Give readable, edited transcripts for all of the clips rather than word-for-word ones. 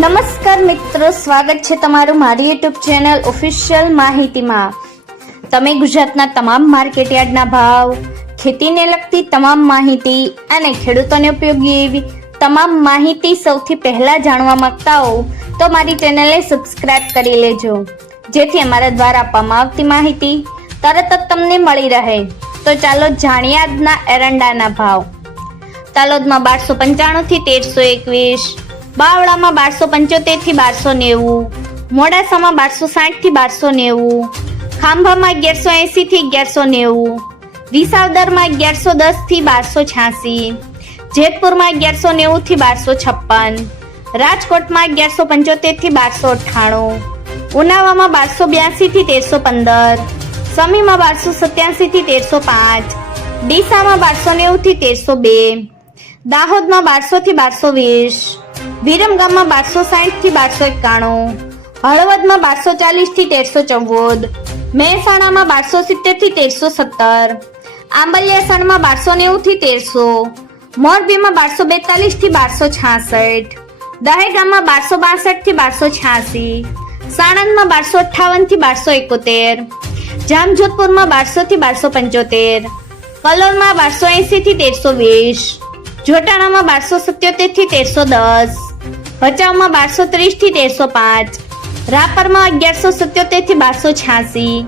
નમસ્કાર મિત્રો, સ્વાગત છે તમારું મારી યુટ્યુબ ચેનલ ઓફિશિયલ માહિતીમાં। તમે ગુજરાતના તમામ માર્કેટયાર્ડના ભાવ, ખેતીને લગતી તમામ માહિતી અને ખેડૂતોને ઉપયોગી એવી તમામ માહિતી સૌથી પહેલા જાણવા માંગતા હો તો મારી ચેનલને સબસ્ક્રાઇબ કરી લેજો, જેથી અમારા દ્વારા આપવામાં આવતી માહિતી તરત જ તમને મળી રહે। તો ચાલો જાણીએ આજના એરંડાના ભાવ। તલોદમાં 1295 થી 1321, બાવળામાં 1275 થી 1290, મોડાસામાં 1260 થી 1290, ખાંભામાં 1180 થી 1190, વિસાવદરમાં 1110 થી 1286, જેતપુરમાં 1190 થી 1256, રાજકોટમાં 1175 થી 1298, ઉનાવામાં 1282 થી 1315, સમીમાં 1287 થી 1305, ડીસામાં 1290 થી 1302, દાહોદમાં 1200 થી 1220, વિરમગામમાં 1260 થી 1291, હળવદમાં 1240 થી 1314, મહેસાણામાં 1270 થી 1317, આંબલિયાસણમાં 1290 થી 1300, મોરબીમાં 1242 થી 1266, દહેગામમાં 1262 થી 1286, સાણંદમાં 1258 થી 1271, જામજોધપુરમાં 1200 થી 1275, કલોલમાં 1280 થી 1320, જોટાણામાં 1277 થી 1310, ભચાઉમાં 1230 થી 1305, રાપરમાં 1177 થી 1286,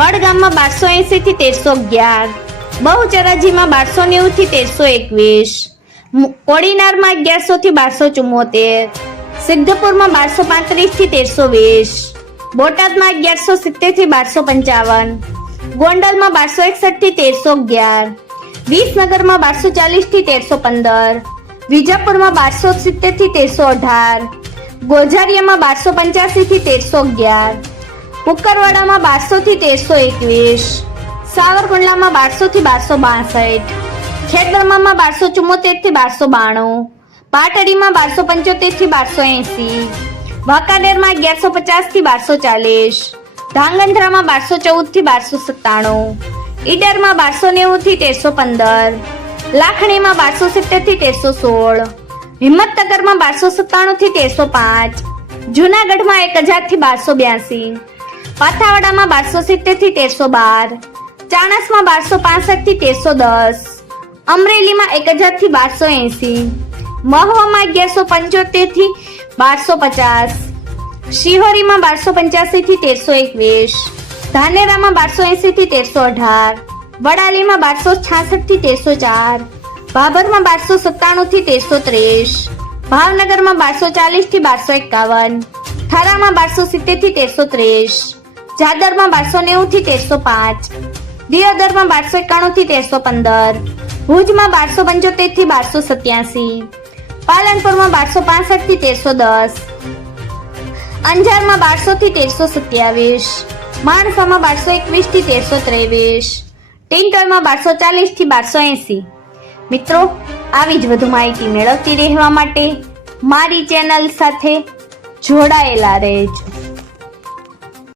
વડગામમાં 1280 થી 1311, બહુચરાજીમાં 1290 થી 1321, કોડીનારમાં 1100 થી 1274, સિદ્ધપુરમાં 1235 થી 1320, બોટાદમાં 1170 થી 1255, ગોંડલમાં 1261 થી 1311, વિસનગરમાં 1240 થી 1315, વિજાપુરમાં 1270 થી 1318, ગોઝારિયામાં 1285 થી 1311, કુકરવાડામાં 1200 થી 1321, સાવરકુંડલામાં 1200 થી 1262, ખેડબ્રહ્મામાં 1274 થી 1292, પાટડીમાં 1275 થી 1280, વાંકાનેરમાં 1150 થી 1240, ધાંગધ્રામાં 1214 થી 1297, ઈડરમાં 1290 થી 1315, લાખણીમાં 1270 થી 1316, હિંમતનગરમાં 1297 થી 1305, જૂનાગઢમાં 1000 થી 1282, પાથાવાડામાં 1270 થી 1312, ચાણસમાં 1265 થી 1310, અમરેલીમાં 1000 થી 1280, મહુવામાં 1175 થી 1250, શિહોરીમાં 1285 થી 1321, ધાનેરામાં 1280 થી 1318, વડાલીમાં 1266 થી 1304, ભાભરમાં 1297 થી 1330, ભાવનગરમાં 1240 થી 1251, થરામાં 1270 થી 1330, જાદરમાં 1290 થી 1305, દિયોદરમાં 1291 થી 1315, ભુજમાં 1275 થી 1287, પાલનપુરમાં 1265 થી 1310, અંજારમાં 1200 થી 1327, માણસામાં 1221 થી 1323, ટિંટોયમાં 1240 થી 1280। મિત્રો, આવી જ વધુ માહિતી મેળવતી રહેવા માટે મારી ચેનલ સાથે જોડાયેલા રહેજો।